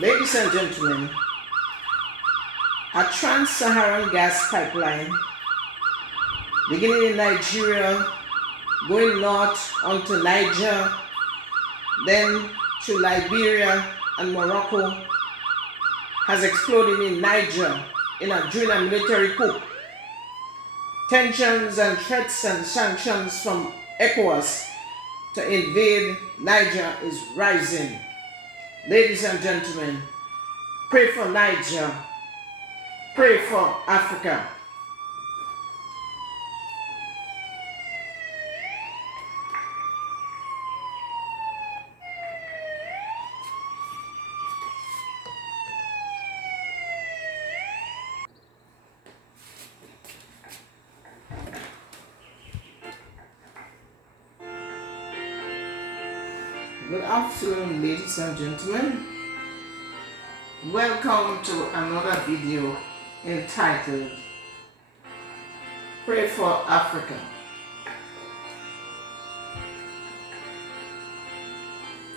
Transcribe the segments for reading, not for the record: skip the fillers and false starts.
Ladies and gentlemen, a trans-Saharan gas pipeline beginning in Nigeria, going north onto Niger, then to Liberia and Morocco, has exploded in Niger during a military coup. Tensions and threats and sanctions from ECOWAS to invade Niger is rising. Ladies and gentlemen, pray for Niger, pray for Africa. Good afternoon, ladies and gentlemen. Welcome to another video entitled Pray for Africa.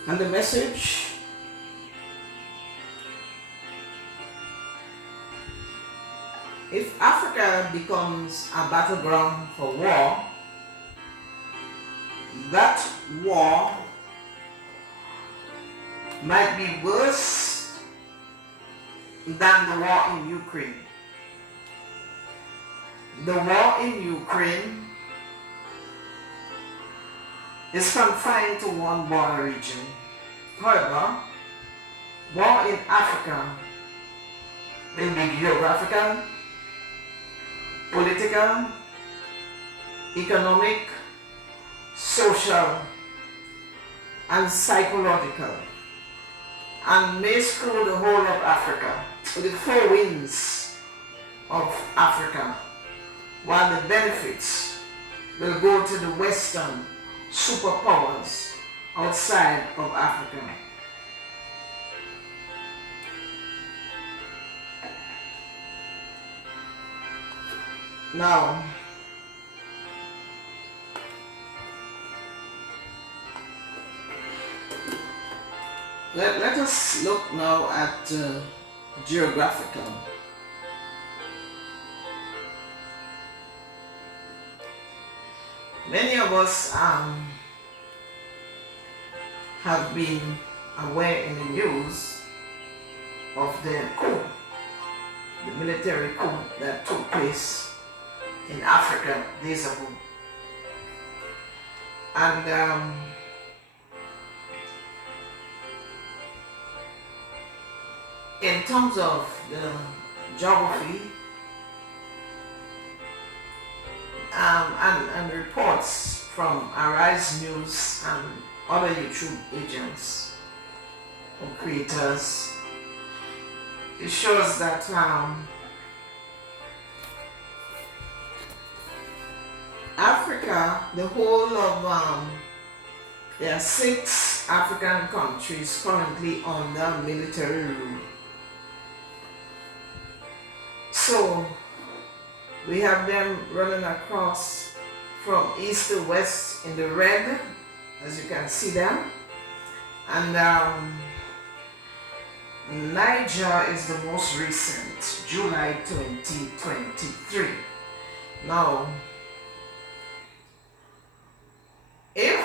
And the message: if Africa becomes a battleground for war, that war might be worse than the war in Ukraine. The war in Ukraine is confined to one border region. However, war in Africa will be geographical, political, economic, social, and psychological, and may screw the whole of Africa, the four winds of Africa, while the benefits will go to the Western superpowers outside of Africa. Now, let us look now at geographical. Many of us have been aware in the news of the coup, the military coup that took place in Africa days ago. And in terms of the geography and reports from Arise News and other YouTube agents or creators, it shows that Africa, the whole of there are 6 African countries currently under military rule. So we have them running across from east to west in the red, as you can see them. And Niger is the most recent, July 2023. Now, if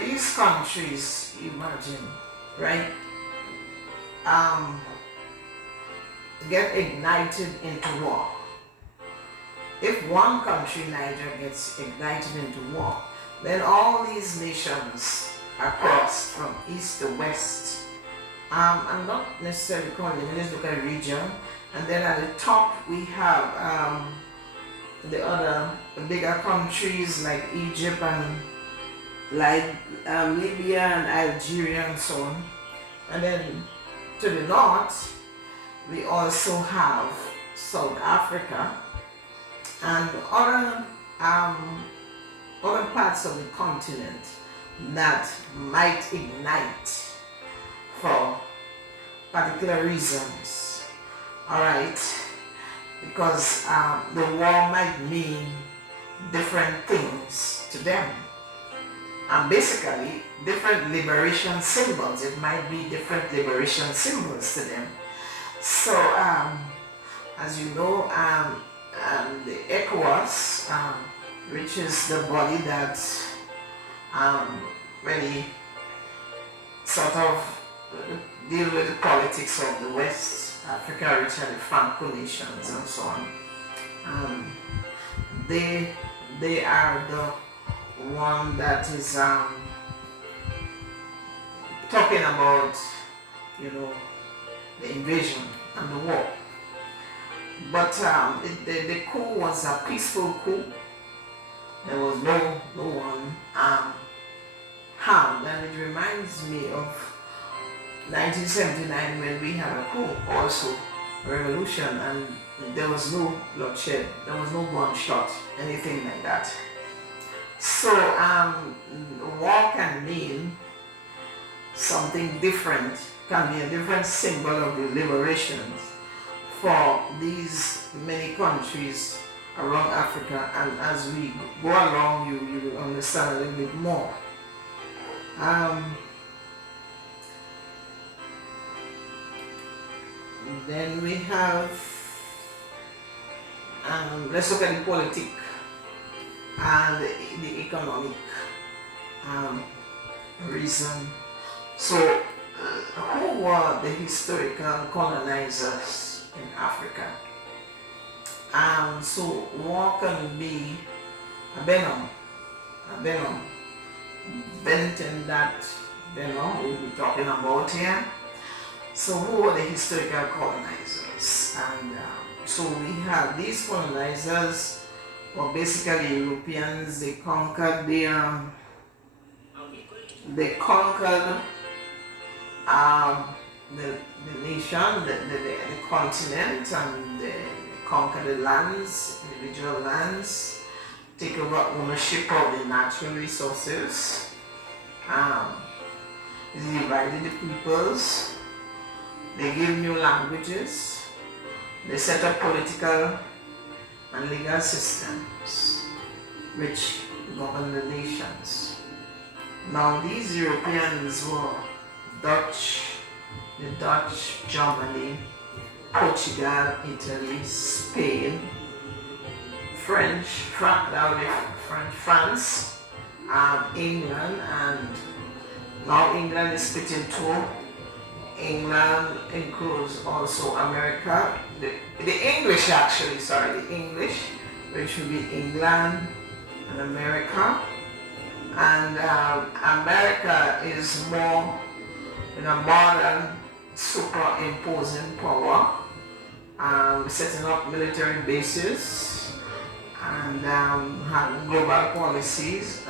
these countries, imagine, right, get ignited into war. If one country, Niger, gets ignited into war, then all these nations across from east to west, I'm not necessarily calling it, let's look at region, and then at the top we have the bigger countries like Egypt and Libya and Algeria and so on. And then to the north we also have South Africa and other parts of the continent that might ignite for particular reasons. All right. because the war might mean different things to them. And basically, different liberation symbols. It might be different liberation symbols to them. So, as you know, the ECOWAS, which is the body that really sort of deal with the politics of the West, Africa, which are the Franco nations and so on. They are the one that is talking about, the invasion and the war. But the coup was a peaceful coup. There was no one harmed, and it reminds me of 1979 when we had a coup, also a revolution, and there was no bloodshed, there was no gunshot, anything like that. So war can mean something different, can be a different symbol of the liberation for these many countries around Africa, and as we go along you will understand a little bit more. Then we have, let's look at the politics and the economic reason. So, who were the historical colonizers in Africa? So war can be a venom, vent in that venom we'll be talking about here. So who were the historical colonizers? And so we have these colonizers were basically Europeans. They conquered the nation, the continent, and they conquer the lands, individual lands, take over ownership of the natural resources, they divided the peoples, they gave new languages, they set up political and legal systems which govern the nations. Now these Europeans were the Dutch, Germany, Portugal, Italy, Spain, France, England, and now England is split in two. England includes also America, the English, which would be England and America. And America is more modern, superimposing power, setting up military bases and having global policies.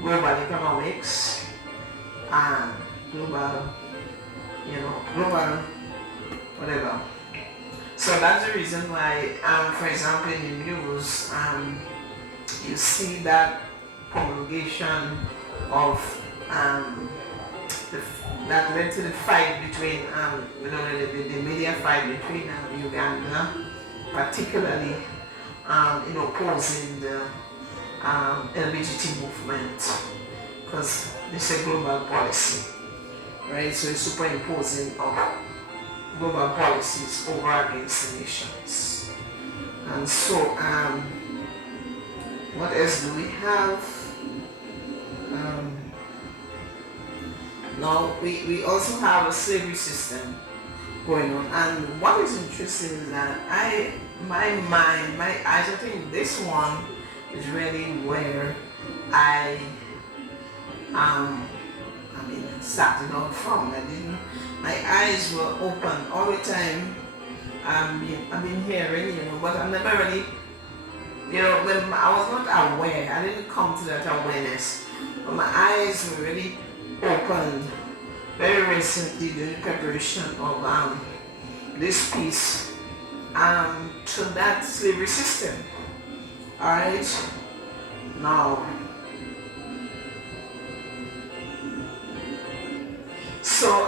Global economics and global whatever. So that's the reason why, for example, in the news, you see that promulgation of that led to the fight between, the media fight between Uganda, particularly opposing the LGBT movement, because this is a global policy, right? So it's superimposing of global policies over against the nations. And so, what else do we have? Now we also have a slavery system going on, and what is interesting is that my eyes, I think this one is really where I started out from. My eyes were open all the time. I've been hearing, but I never really, when I was not aware, I didn't come to that awareness, but my eyes were really opened very recently during the preparation of this piece to that slavery system. Alright, now, so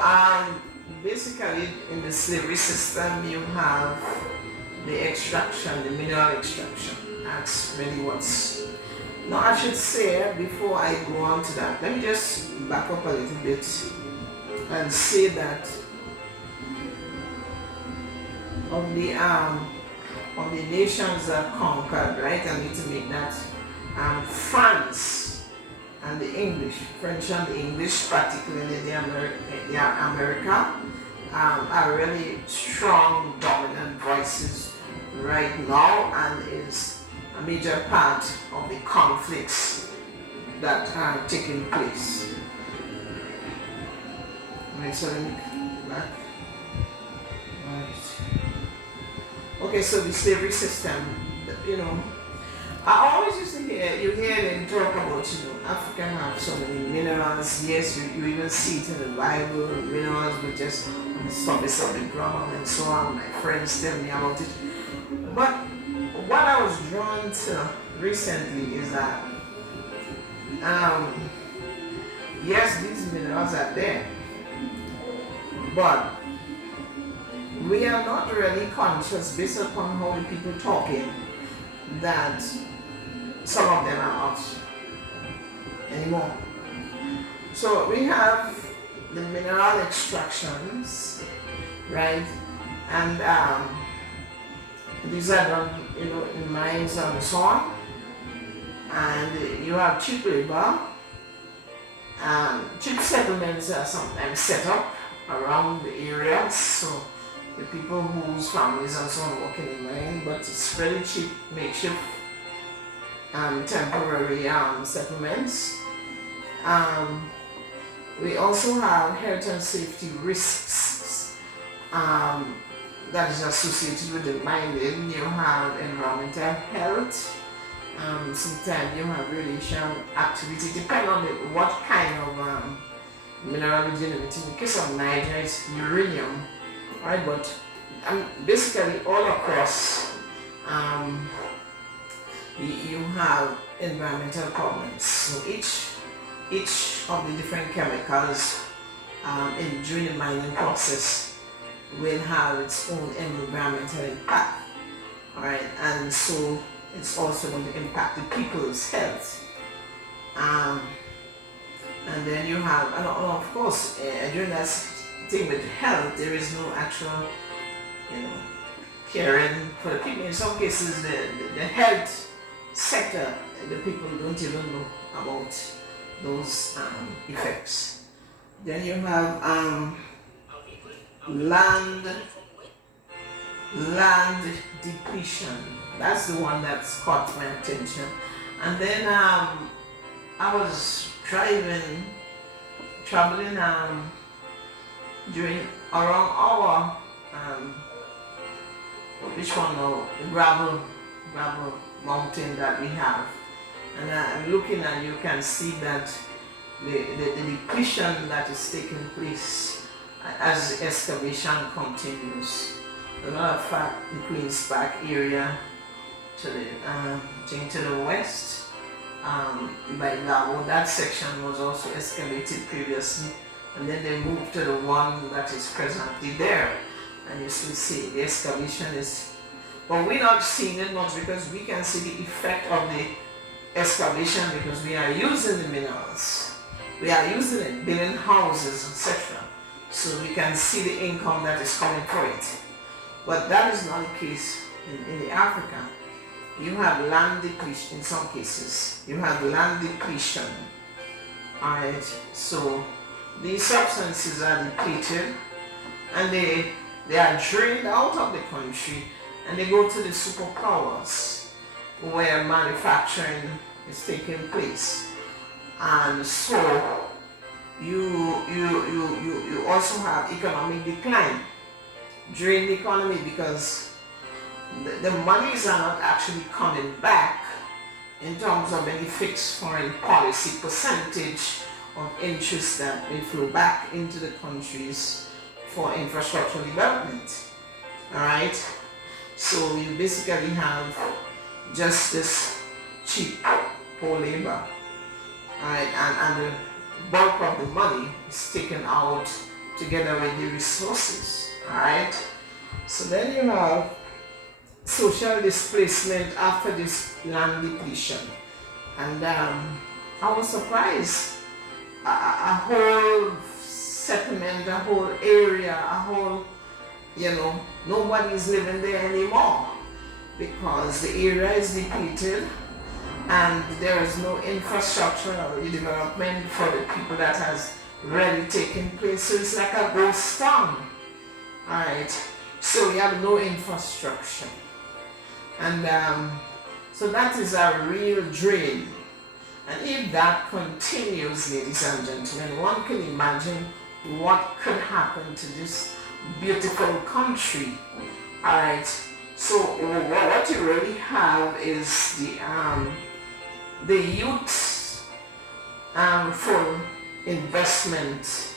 basically in the slavery system you have the extraction, the mineral extraction. That's really what's. Now I should say before I go on to that, let me just back up a little bit and say that of the nations that conquered, right? I need to make that France and the English, French and the English, particularly America, are really strong, dominant voices right now, and is a major part of the conflicts that are taking place. Right, so let me go back. Right. Okay, so the slavery system, you know, I always used to hear them talk about, Africa have so many minerals. Yes, you even see it in the Bible, minerals were just on the surface of the ground and so on. My friends tell me about it. But what I was drawn to recently is that, yes, these minerals are there, but we are not really conscious, based upon how the people talking, that some of them are not anymore. So we have the mineral extractions, right? And these are done, in mines and so on. And you have cheap labor. Cheap settlements are sometimes set up around the areas. So the people whose families and so on work in the mine, but it's very cheap, makeshift, temporary settlements. We also have health and safety risks that is associated with the mining. You have environmental health. Sometimes you have radiation activity, depending on what kind of mineral you're dealing with. In the case of Niger, it's uranium. Right, but basically all across you have environmental problems. So each of the different chemicals during the mining process will have its own environmental impact. Alright, and so it's also going to impact the people's health. And then you have, and of course, during that thing with health, there is no actual, caring for the people. In some cases, the health sector, the people don't even know about those effects. Then you have land depletion. That's the one that's caught my attention. And then I was traveling during around our which one now, the gravel mountain that we have, and I'm looking, and you can see that the depletion that is taking place as the excavation continues. As a matter of fact, the Queen's Park area to the west, by Gabo, that section was also excavated previously, and then they moved to the one that is presently there, and you still see the excavation is, but we're not seeing it much because we can see the effect of the excavation because we are using the minerals, we are using it, building houses, etc. So we can see the income that is coming for it. But that is not the case in the Africa. You have land depletion in some cases. You have land depletion. Alright, so these substances are depleted and they are drained out of the country and they go to the superpowers where manufacturing is taking place. And so you also have economic decline during the economy because the monies are not actually coming back in terms of any fixed foreign policy percentage of interest that will flow back into the countries for infrastructure development. Alright? So you basically have just this cheap, poor labor. Alright, and the bulk of the money is taken out together with the resources. Alright? So then you have social displacement after this land depletion. And I was surprised. A whole settlement, a whole area, a whole, nobody's living there anymore because the area is depleted and there is no infrastructure or development for the people that has really taken place. So it's like a ghost town. Alright, so we have no infrastructure. And so that is a real drain. And if that continues, ladies and gentlemen, one can imagine what could happen to this beautiful country. Alright, so what you really have is the youth full investment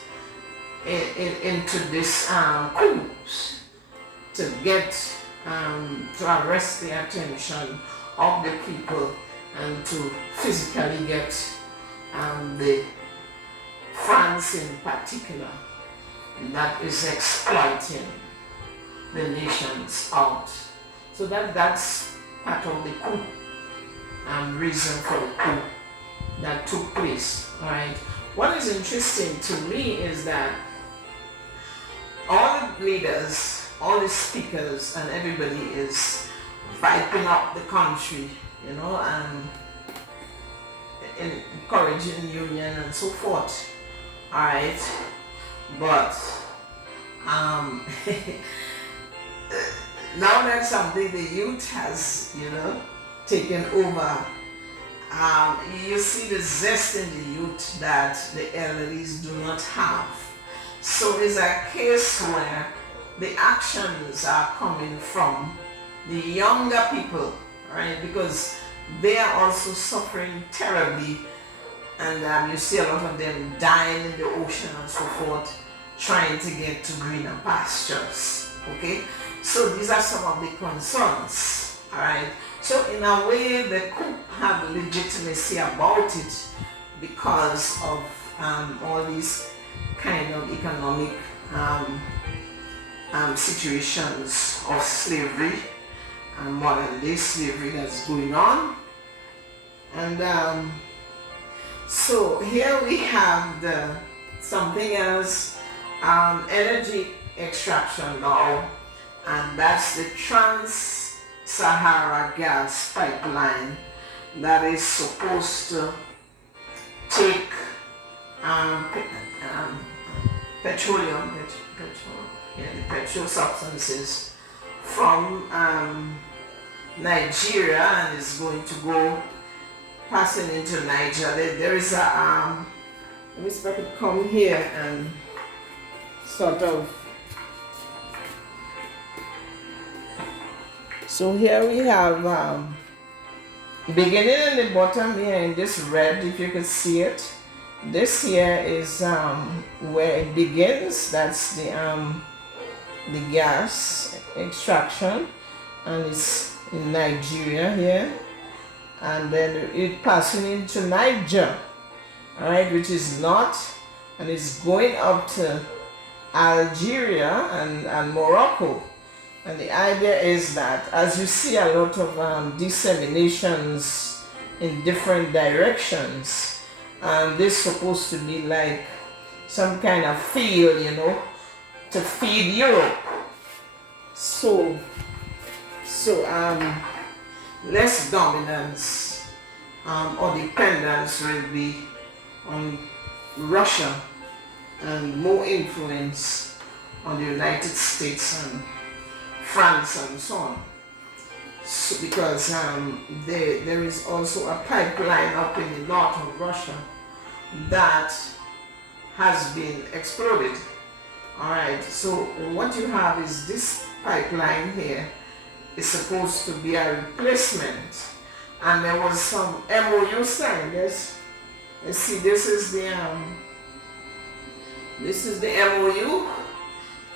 into this coups to get to arrest the attention of the people and to physically get the France in particular that is exploiting the nations out. So that's part of the coup, reason for the coup that took place. Alright. What is interesting to me is that all the leaders, all the speakers, and everybody is viping up the country, and encouraging union and so forth. Alright. But now that's something the youth has, taken over. You see the zest in the youth that the elderlies do not have. So it's a case where the actions are coming from the younger people, right? Because they are also suffering terribly, and you see a lot of them dying in the ocean and so forth, trying to get to greener pastures. Okay, so these are some of the concerns. All right. So in a way, the coup have legitimacy about it because of all these kind of economic situations of slavery and modern day slavery that's going on. And so here we have something else, energy extraction now, and that's the Trans-Sahara gas pipeline that is supposed to take petrol substances from Nigeria, and is going to go passing into Niger. There is a let me see if I could come here and sort of. So here we have beginning in the bottom here in this red, if you could see it. This here is where it begins. That's the gas extraction, and it's in Nigeria here, and then it passing into Niger, all right, which is north, and it's going up to Algeria and Morocco. And the idea is that as you see a lot of disseminations in different directions, this is supposed to be like some kind of field, to feed Europe. So less dominance or dependence will be on Russia and more influence on the United States and France and so on. So because there is also a pipeline up in the north of Russia that has been exploded. Alright, so what you have is this pipeline here is supposed to be a replacement, and there was some MOU signed. Let's see, this is the MOU.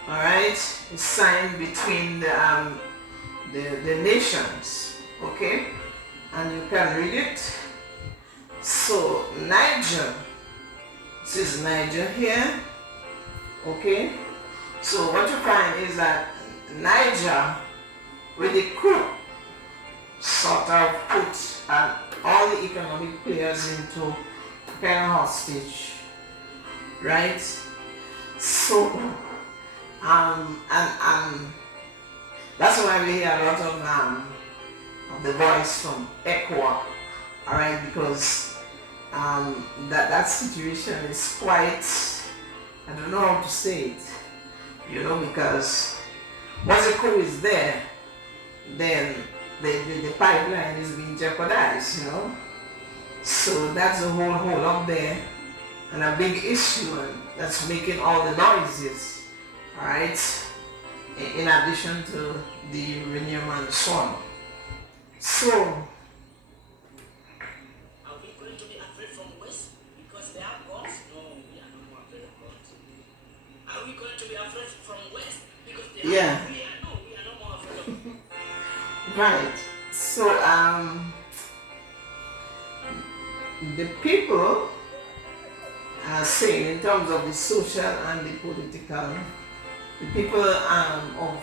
Alright, it's signed between the nations, okay, and you can read it. So Niger, this is Niger here, Okay? So what you find is that Niger, with the coup, sort of put all the economic players into kind of hostage, right? So, and that's why we hear a lot of the voice from ECOWAS, all right, because that situation is quite, I don't know how to say it, because once the coup is there, then the pipeline is being jeopardized. So that's a whole hole up there and a big issue, and that's making all the noises, all right, in addition to the uranium and so on. So, are we going to be afraid from West because they have guns? No, we are not afraid of guns. Are we going to be afraid from West because they have guns? No, we are not more afraid of them. Right. So, the people are saying, in terms of the social and the political, the people of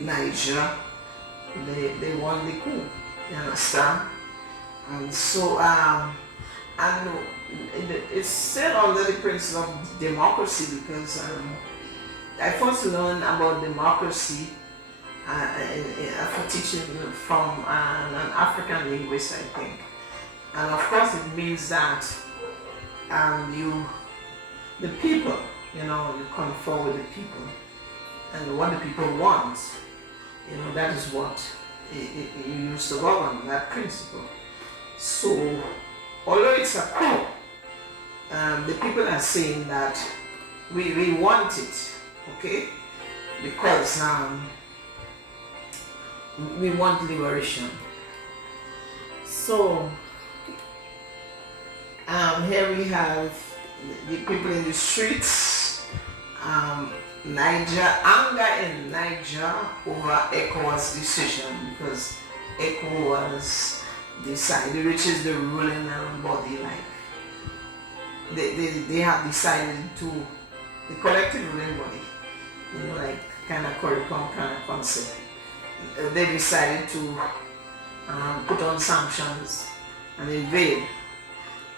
Niger, they won the coup. You understand? And so, and it's still under the principle of democracy, because I first learned about democracy for teaching from an African linguist, I think. And of course, it means that the people, you confer with the people, and what the people want, that is what you use to govern, that principle. So, although it's a coup, the people are saying that we want it, okay, because we want liberation. So, here we have the people in the streets, anger in Niger over ECOWAS decision, because ECOWAS decided, which is the ruling body, they have decided to, the collective ruling body, like kind of CARICOM kind of concept, they decided to put on sanctions and invade.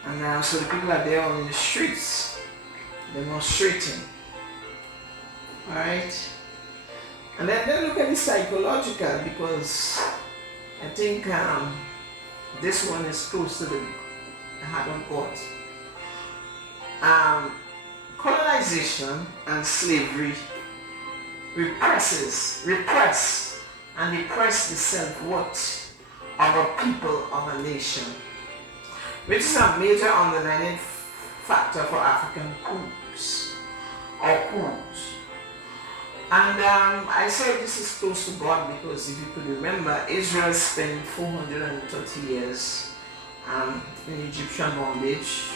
And so the people are there on the streets demonstrating. Alright? And then look at the psychological, because I think this one is close to the heart of God. Colonization and slavery repress and depress the self-worth of a people, of a nation, which is a major underlying factor for African coups. And I say this is close to God because, if you could remember, Israel spent 430 years in Egyptian bondage.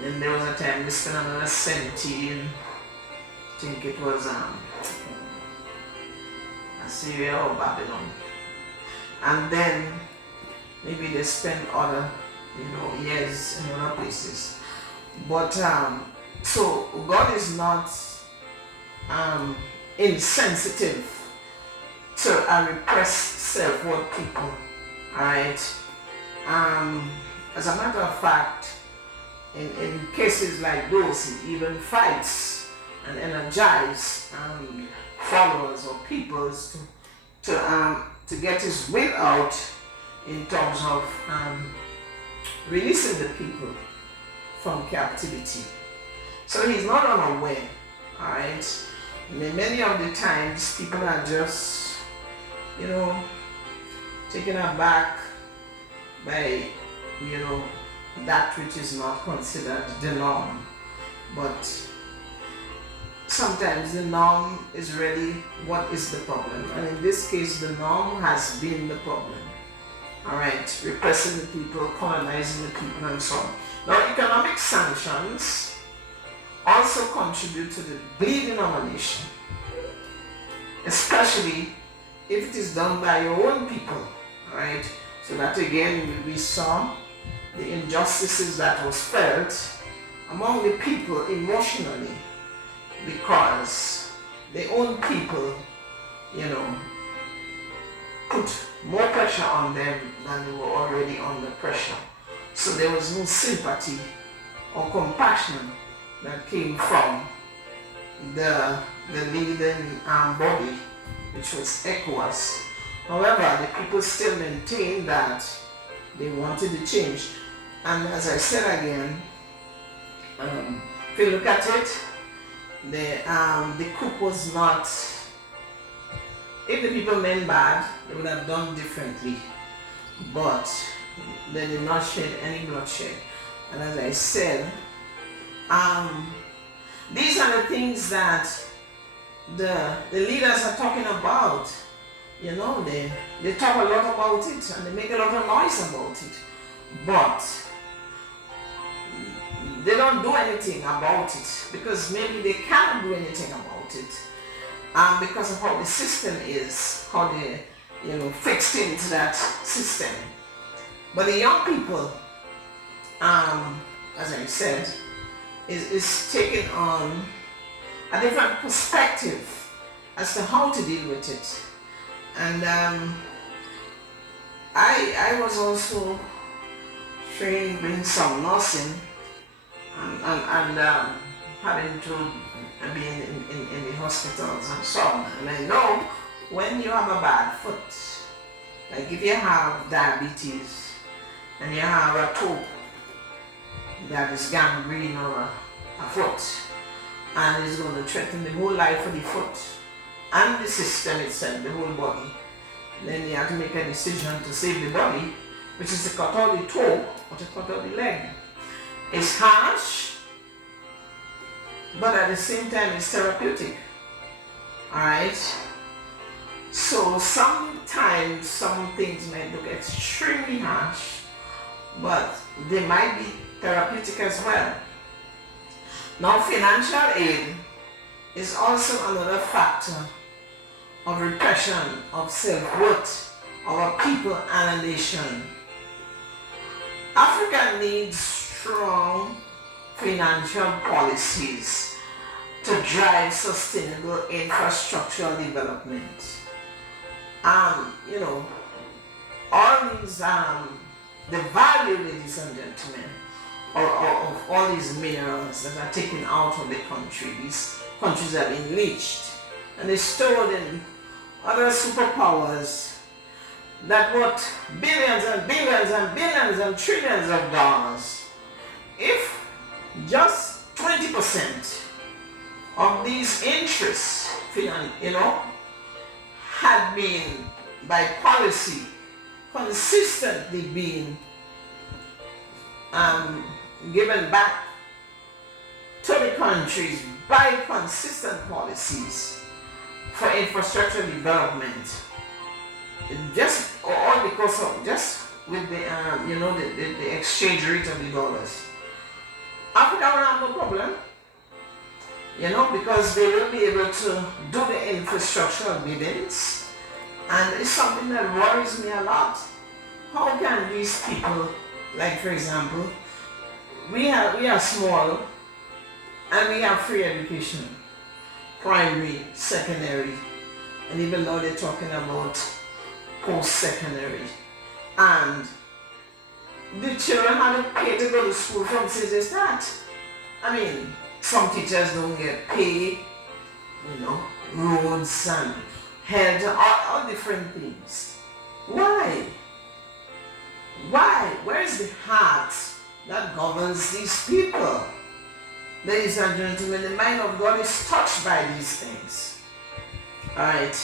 Then there was a time they spent another 17, I think it was Assyria or Babylon. And then maybe they spent other years in other places. But so God is not insensitive to a repressed self-worth people. Alright? As a matter of fact, in cases like those, he even fights and energizes followers or peoples to get his will out in terms of releasing the people from captivity. So he's not unaware, alright? Many of the times people are just, taken aback by, that which is not considered the norm. But sometimes the norm is really what is the problem. And in this case, the norm has been the problem. Alright, repressing the people, colonizing the people, and so on. Now, economic sanctions also contribute to the bleeding of a nation, especially if it is done by your own people. Alright, so that again we saw the injustices that was felt among the people emotionally, because their own people, you know, put more pressure on them than they were already under pressure. So there was no sympathy or compassion that came from the leading body, which was ECOWAS. However, the people still maintained that they wanted to change. And as I said again, if you look at it, the coup was not, if the people meant bad, they would have done differently. But they did not shed any bloodshed. And as I said, these are the things that the leaders are talking about. You know, they talk a lot about it and they make a lot of noise about it. But they don't do anything about it because maybe they cannot do anything about it because of how the system is, how they, you know, fixed into that system. But the young people, as I said, is taking on a different perspective as to how to deal with it. And I was also trained in some nursing and having to be in the hospitals and so on. And I know when you have a bad foot, like if you have diabetes and you have a toe that is gangrene or a foot, and it's going to threaten the whole life of the foot and the system itself, the whole body, then you have to make a decision to save the body, which is to cut out the toe or to cut out the leg. It's harsh, but at the same time it's therapeutic. Alright? So sometimes some things might look extremely harsh, but they might be therapeutic as well. Now, financial aid is also another factor of repression of self-worth of a people and a nation. Africa needs strong financial policies to drive sustainable infrastructural development. You know, all these, the value, ladies and gentlemen, of all these minerals that are taken out of the country. These countries have been leached and they're stored in other superpowers that worth billions and billions and billions and trillions of dollars. If just 20% of these interests, you know, had been by policy consistently being given back to the countries by consistent policies for infrastructure development, just all because of just with the you know, the exchange rate of the dollars, Africa will have no problem, you know, because they will be able to do the infrastructural biddings. And it's something that worries me a lot. How can these people, like for example, we are small and we have free education, primary, secondary, and even now they're talking about post-secondary. And the children have to pay to go to school from since they start. I mean, some teachers don't get paid, you know, roads and health, all different things. Why? Why? Where is the heart that governs these people? Ladies and gentlemen, the mind of God is touched by these things. Alright.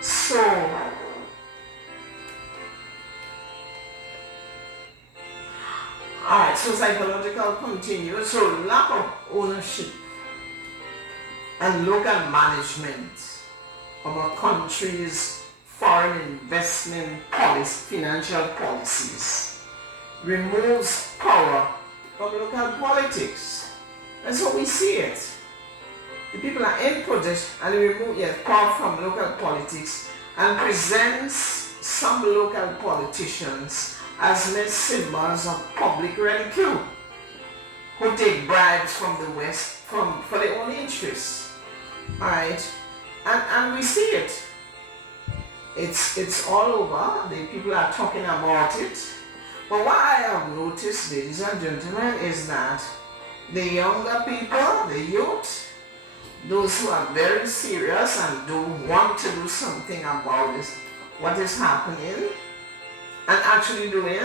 So, alright, so psychological continues. So lack of ownership and local management of a country's foreign investment policy, financial policies, removes power from local politics. That's how we see it. The people are in project and they remove power from local politics and presents some local politicians as mere symbols of public ridicule. who take bribes from the West for their own interests. Alright? And we see it. It's all over. The people are talking about it. But what I have noticed, ladies and gentlemen, is that the younger people, the youth, those who are very serious and do want to do something about this, what is happening, and actually doing,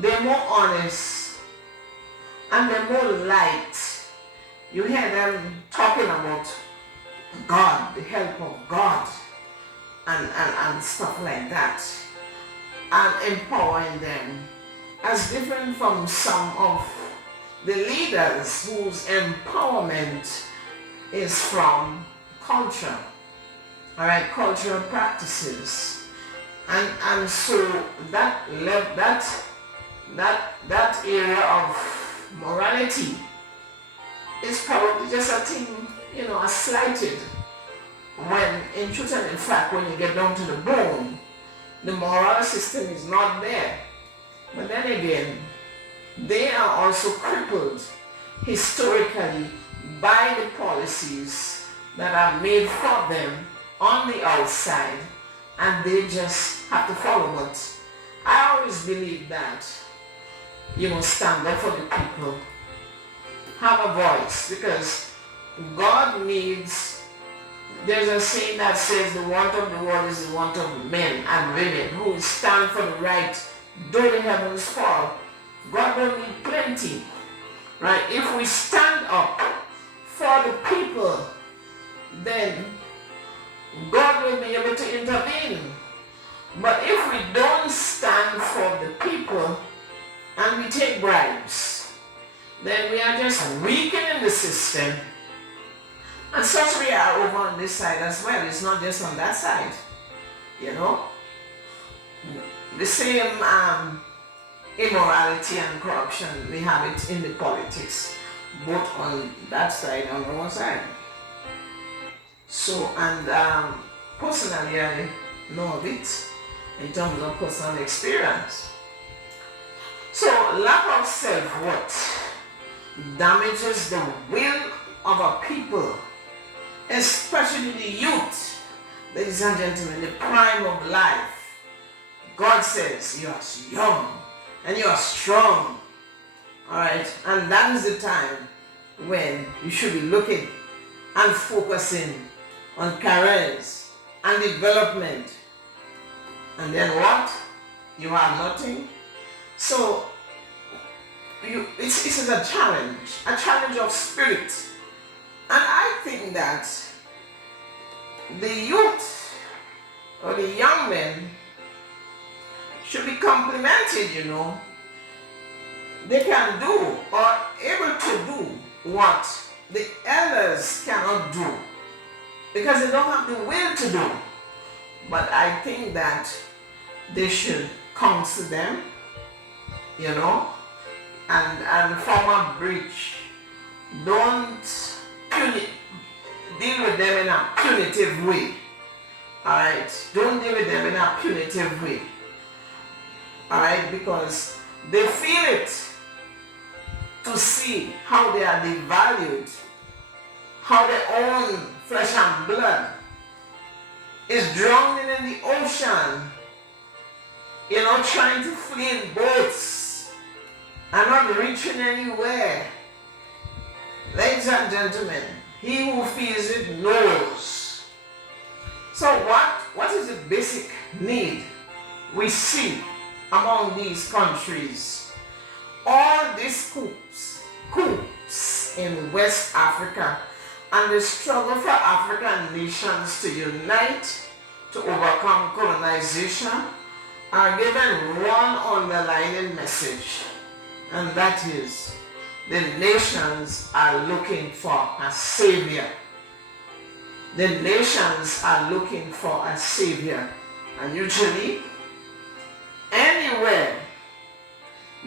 they're more honest and they're more light. You hear them talking about God, the help of God, and stuff like that, and empowering them, as different from some of the leaders whose empowerment is from culture, all right, cultural practices, and so that area of morality is probably just a thing, a slighted, when in truth and in fact, when you get down to the bone, the moral system is not there. But then again, they are also crippled historically by the policies that are made for them on the outside, and they just have to follow. But I always believe that, stand up for the people, have a voice, because God needs, there's a saying that says the want of the world is the want of men and women who stand for the right, though the heavens fall. God will need plenty, right? If we stand up for the people, then God will be able to intervene. But if we don't stand for the people and we take bribes, then we are just weakening the system. And such we are over on this side as well. It's not just on that side, The same immorality and corruption, we have it in the politics, both on that side and on our side. So, and personally, I know of it in terms of personal experience. So, lack of self-worth damages the will of a people, especially the youth, ladies and gentlemen, the prime of life. God says you are young and you are strong, all right? And that is the time when you should be looking and focusing on careers and development. And then what? You have nothing. So it's a challenge of spirit. And I think that the youth or the young men should be complimented, They can do or able to do what the elders cannot do because they don't have the will to do. But I think that they should counsel them, and form a bridge. Don't deal with them in a punitive way. Alright? Don't deal with them in a punitive way. Alright? Because they feel it to see how they are devalued, how their own flesh and blood is drowning in the ocean, trying to flee in boats and not reaching anywhere. Ladies and gentlemen, he who feels it knows. So what is the basic need we see among these countries? All these coups in West Africa and the struggle for African nations to unite to overcome colonization are given one underlying message, and that is the nations are looking for a savior. The nations are looking for a savior, and usually anywhere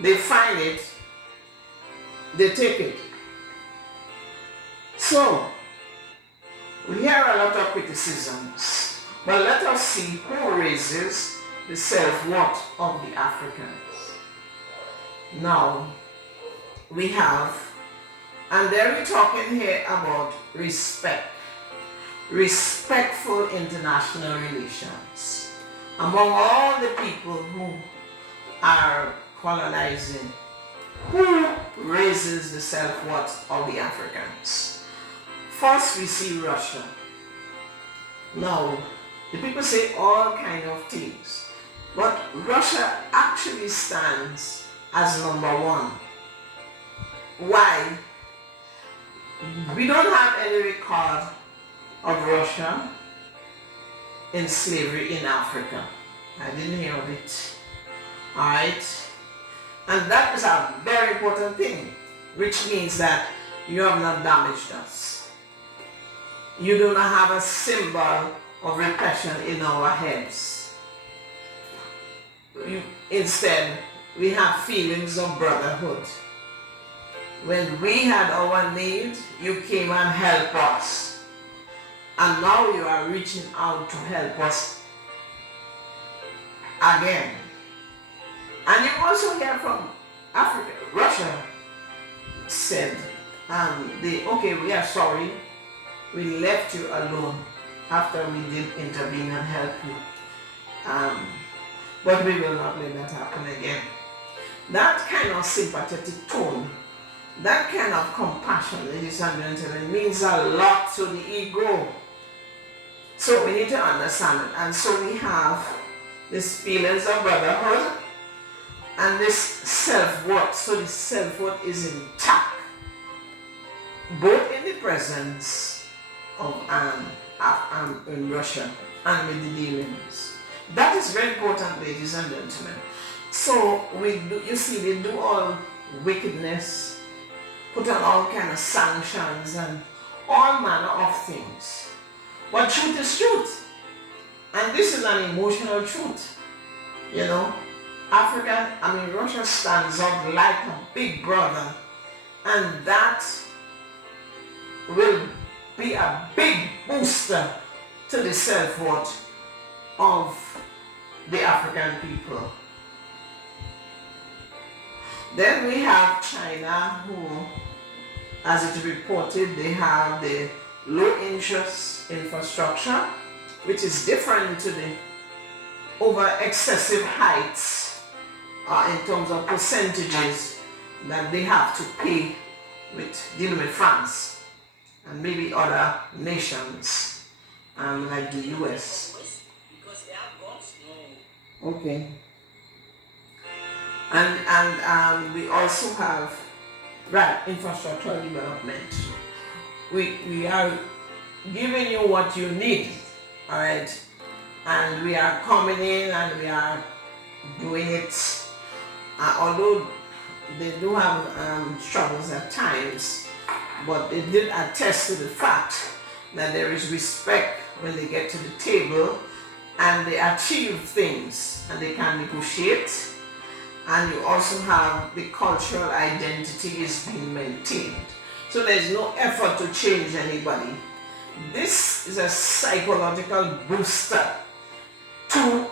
they find it, they take it. So we hear a lot of criticisms, but let us see who raises the self-worth of the Africans. Now, we have, and then we're talking here about respectful international relations among all the people who are colonizing. Who raises the self-worth of the Africans? First, we see Russia. Now, the people say all kind of things, but Russia actually stands as number one. Why? We don't have any record of Russia in slavery in Africa. I didn't hear of it. Alright? And that is a very important thing, which means that you have not damaged us. You do not have a symbol of repression in our heads. Instead, we have feelings of brotherhood. When we had our need, you came and helped us. And now you are reaching out to help us again. And you also hear from Africa. Russia said, okay, we are sorry. We left you alone after we did intervene and help you. But we will not let that happen again. That kind of sympathetic tone, that kind of compassion, ladies and gentlemen, means a lot to the ego. So we need to understand it. And so we have these feelings of brotherhood and this self-worth. So the self-worth is intact, both in the presence of in Russia and with the dealings. That is very important, ladies and gentlemen. So you see, they do all wickedness, put on all kind of sanctions and all manner of things. But truth is truth. And this is an emotional truth. You know, Russia stands up like a big brother. And that will be a big booster to the self-worth of the African people. Then we have China, who, as it reported, they have the low interest infrastructure, which is different to the over excessive heights in terms of percentages that they have to pay with dealing with France and maybe other nations like the US. Because they have guns? No. Okay. And we also have infrastructure development. We are giving you what you need, all right, and we are coming in and we are doing it. Although they do have struggles at times, but they did attest to the fact that there is respect when they get to the table and they achieve things and they can negotiate. And you also have the cultural identity is being maintained. So there's no effort to change anybody. This is a psychological booster to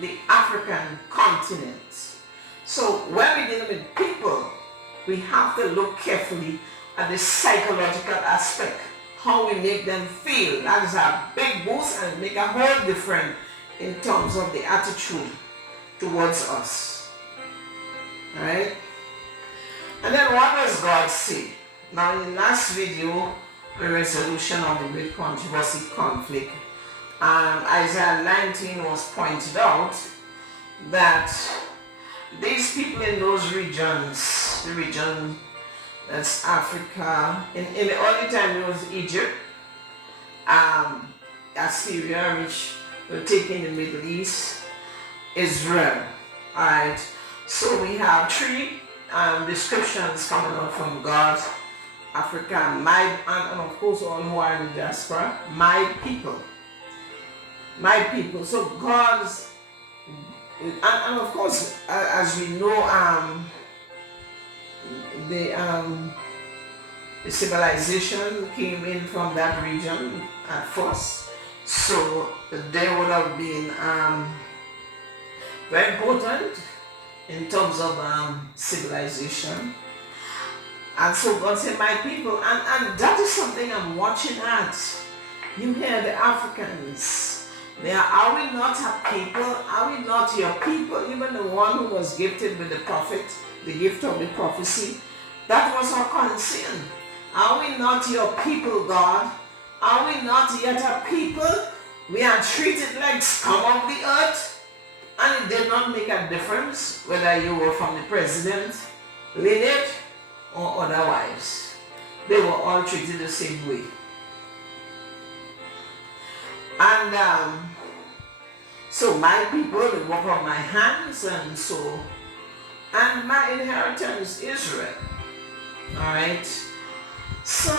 the African continent. So when we deal with people, we have to look carefully at the psychological aspect, how we make them feel. That is a big boost and make a whole difference in terms of the attitude towards us. Alright? And then what does God say? Now in the last video, the resolution of the great controversy conflict, Isaiah 19 was pointed out that these people in those regions, the region that's Africa, in the early time it was Egypt, Assyria, which were taking the Middle East, Israel. Alright, so we have three descriptions coming out from God, Africa, and of course all who are in the diaspora, my people. My people. So God's, and of course, as we know, the civilization came in from that region at first. So they would have been very important in terms of civilization. And so God said, my people, and that is something I'm watching at. You hear the Africans. Are we not a people? Are we not your people? Even the one who was gifted with the prophet, the gift of the prophecy, that was our concern. Are we not your people, God? Are we not yet a people? We are treated like scum of the earth. And it did not make a difference whether you were from the president, lineage, or otherwise. They were all treated the same way. And so my people, the work of my hands, and my inheritance, Israel. Alright? So,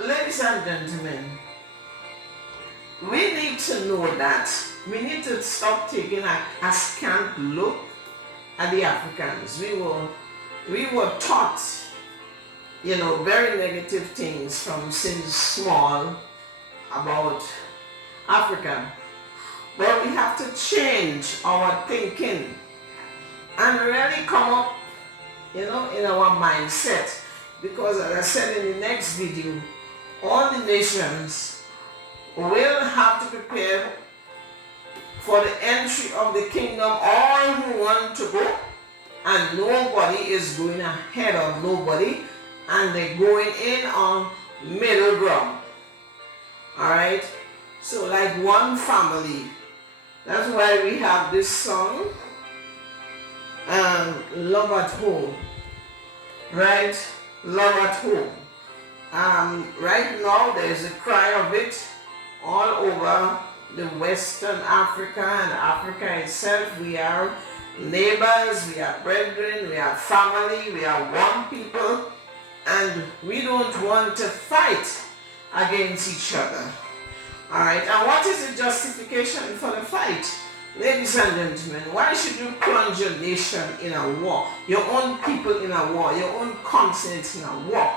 ladies and gentlemen, we need to know that we need to stop taking a scant look at the Africans. We were taught, very negative things from since small about Africa. But we have to change our thinking and really come up, in our mindset. Because as I said in the next video, all the nations will have to prepare for the entry of the kingdom, all who want to go, and nobody is going ahead of nobody, and they're going in on middle ground. Alright? So like one family. That's why we have this song, Love at Home. Right? Love at Home. Right now there's a cry of it all over the Western Africa and Africa itself. We are neighbors, we are brethren, we are family, we are one people, and we don't want to fight against each other. Alright, and what is the justification for the fight? Ladies and gentlemen, why should you plunge your nation in a war, your own people in a war, your own continent in a war,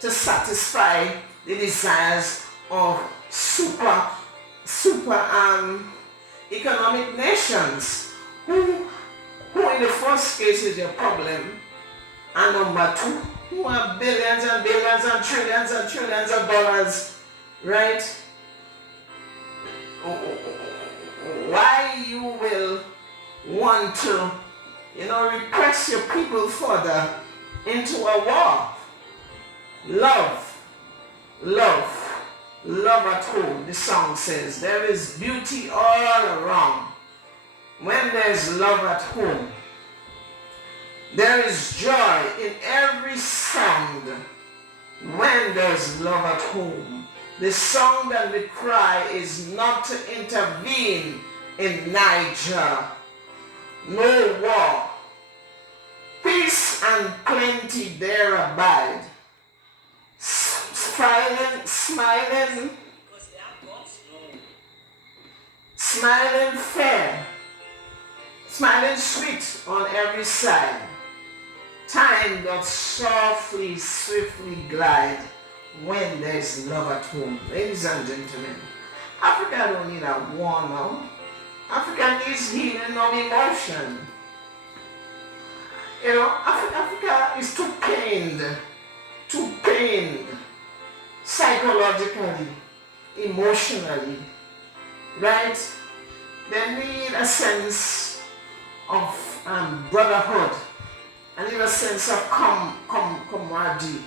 to satisfy the desires of super economic nations who in the first case is your problem, and number two, who have billions and billions and trillions of dollars, right? Why you will want to, repress your people further into a war? Love at home, the song says. There is beauty all around. When there's love at home, there is joy in every sound. When there's love at home, the song that we cry is not to intervene in Niger. No war. Peace and plenty there abide. Smiling fair, smiling sweet on every side. Time doth softly, swiftly glide when there's love at home. Ladies and gentlemen, Africa don't need a war now. Africa needs healing of emotion. Africa is too pained, psychologically, emotionally, right? They need a sense of brotherhood. They need a sense of camaraderie.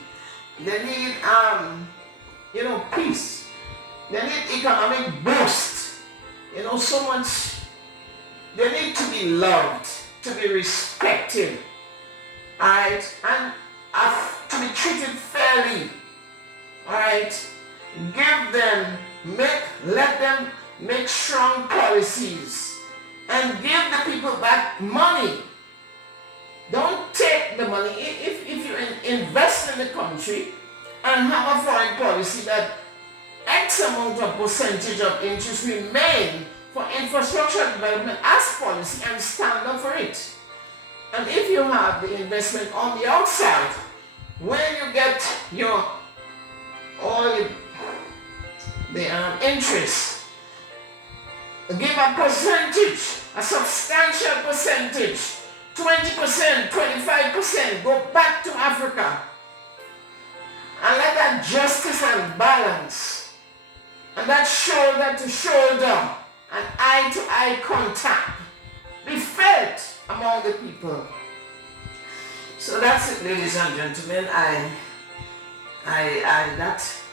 They need, peace. They need economic boost. So much. They need to be loved, to be respected, alright, and to be treated fairly, alright. Let them make strong policies and give the people back money. Don't take the money. If you invest in the country and have a foreign policy that X amount of percentage of interest remain for infrastructure development as policy, and stand up for it. And if you have the investment on the outside, when you get the interest, give a percentage, a substantial percentage, 20%, 25%, go back to Africa. And let that justice and balance and that shoulder to shoulder and eye to eye contact be felt among the people. So that's it, ladies and gentlemen.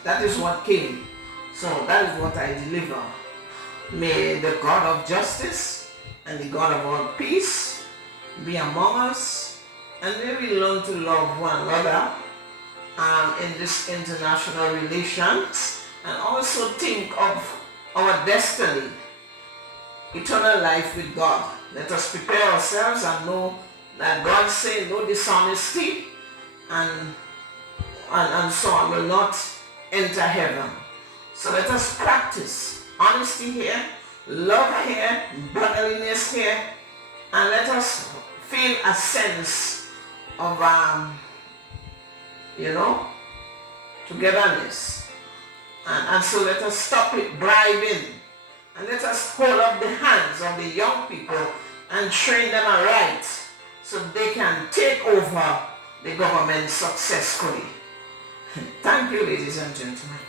That is what came. So that is what I deliver. May the God of justice and the God of all peace be among us, and may we learn to love one another in this international relations, and also think of our destiny, eternal life with God. Let us prepare ourselves and know that God said no dishonesty and so on will not enter heaven. So let us practice honesty here, love here, brotherliness here, and let us feel a sense of togetherness. And so let us stop it bribing, and let us hold up the hands of the young people and train them aright so they can take over the government successfully. Thank you, ladies and gentlemen.